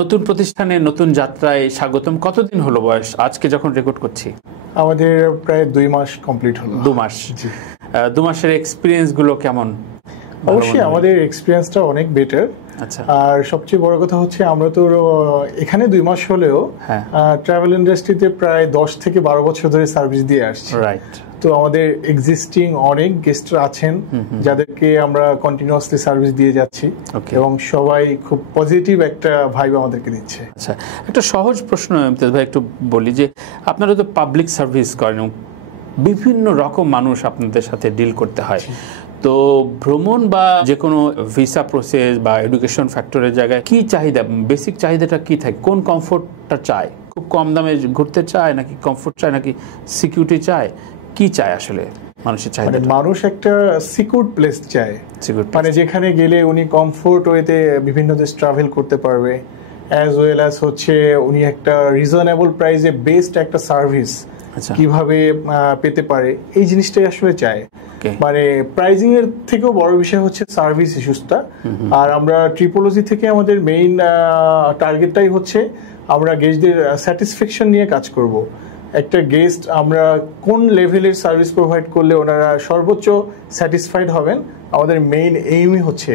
নতুন প্রতিষ্ঠানে নতুন যাত্রায় স্বাগতম। কতদিন হলো বয়স আজকে যখন রেকর্ড করছি? আমাদের প্রায় 2 মাস কমপ্লিট হলো। 2 মাস। 2 মাসের এক্সপিরিয়েন্স গুলো কেমন? অবশ্যই আমাদের এক্সপিরিয়েন্সটা অনেক বেটার। আচ্ছা। আর সবচেয়ে বড় কথা হচ্ছে আমরা তো এখানে 2 মাস হলেও ট্রাভেল ইন্ডাস্ট্রিতে প্রায় 10 থেকে 12 বছর ধরে সার্ভিস দিয়ে আসছি। রাইট। তো আমাদের এক্সিস্টিং অনেক গেস্টরা আছেন যাদেরকে আমরা কন্টিনিউয়াসলি সার্ভিস দিয়ে যাচ্ছি এবং সবাই খুব পজিটিভ একটা ভাইব আমাদেরকে দিচ্ছে। আচ্ছা, একটা সহজ প্রশ্ন ইমতিয়াজ ভাই একটু বলি যে আপনারা তো পাবলিক সার্ভিস করেন, বিভিন্ন রকম মানুষ আপনাদের সাথে ডিল করতে হয়, তো ভ্রমণ বা যে কোনো ভিসা প্রসেস বা এডুকেশন ফ্যাক্টরের জায়গায় কি চাহিদা, বেসিক চাহিদাটা কি থাকে? কোন কমফোর্টটা চায়? খুব কম দামে ঘুরতে চায় নাকি কমফোর্ট চায় নাকি সিকিউরিটি চায়? কি চায় আসলে মানুষের চাহিদা? মানুষ একটা সিকিউর প্লেস চায়, মানে যেখানে গেলে উনি কমফোর্ট ওয়েতে বিভিন্ন দেশ ট্রাভেল করতে পারবে, অ্যাজ ওয়েল অ্যাজ হচ্ছে উনি একটা রিজনেবল প্রাইসে বেস্ট একটা সার্ভিস কিভাবে পেতে পারে, এই জিনিসটাই আসলে চায়। মানে প্রাইজিং এর থেকেও বড় বিষয় হচ্ছে সার্ভিস ইস্যুসটা। আর আমরা ট্রিপোলজি থেকে আমাদের মেইন টার্গেটটাই হচ্ছে আমরা গেস্টদের স্যাটিসফ্যাকশন নিয়ে কাজ করব। একটা গেস্ট আমরা কোন লেভেলের সার্ভিস প্রোভাইড করলে ওনারা সর্বোচ্চ স্যাটিসফাইড হবেন, আমাদের মেইন এইমই হচ্ছে